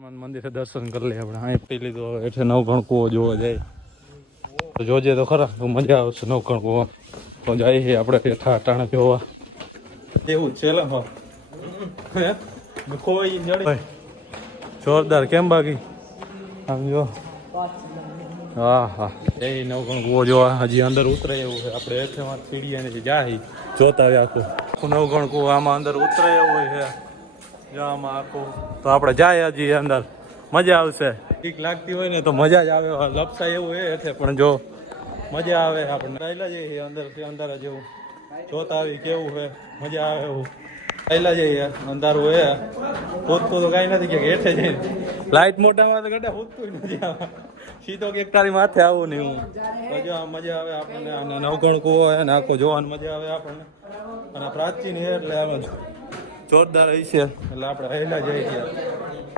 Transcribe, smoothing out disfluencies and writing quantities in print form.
હનુમાન મંદિરે દર્શન કરી લઈએ આપણે. અહીં પી લીધો એટલે નવઘણ કૂવો જોવા જાય તો જોજે તો ખરા, તો મજા આવશે. નવઘણ કૂવો તો જઈએ આપણે હેઠા ટાણે જોવા. એવું છે જોરદાર. કેમ બાકી આમ જો? હા હા, એ નવઘણ કૂવો જોવા હજી અંદર ઉતરે એવું છે. આપણે એથેમાં સીડીએ જાય જોતા હોય આખું નવઘણ કૂવો. આમાં અંદર ઉતરે એવું છે જો આમાં આખું. તો આપણે જાય હજી અંદર, મજા આવશે. ઠીક લાગતી હોય ને તો મજા જ આવે. લપસાય એવું એ છે પણ જો મજા આવે આપણને. પહેલા જઈએ અંદર, અંદર જેવું જોતા આવી કેવું છે, મજા આવે એવું. પહેલા જઈએ અંધારું એ હોતું તો કઈ નથી કે હેઠે જઈને લાઈટ મોટામાં તો ગઢા હોતું નથી. સીધો કે તારી માથે આવું નહીં હું તો જો મજા આવે આપણને. અને નવઘણ કૂવો હોય ને આખો જોવાની મજા આવે આપણને. અને પ્રાચીન છે એટલે આમ જોરદાર હશે એટલે આપણે પહેલા જઈએ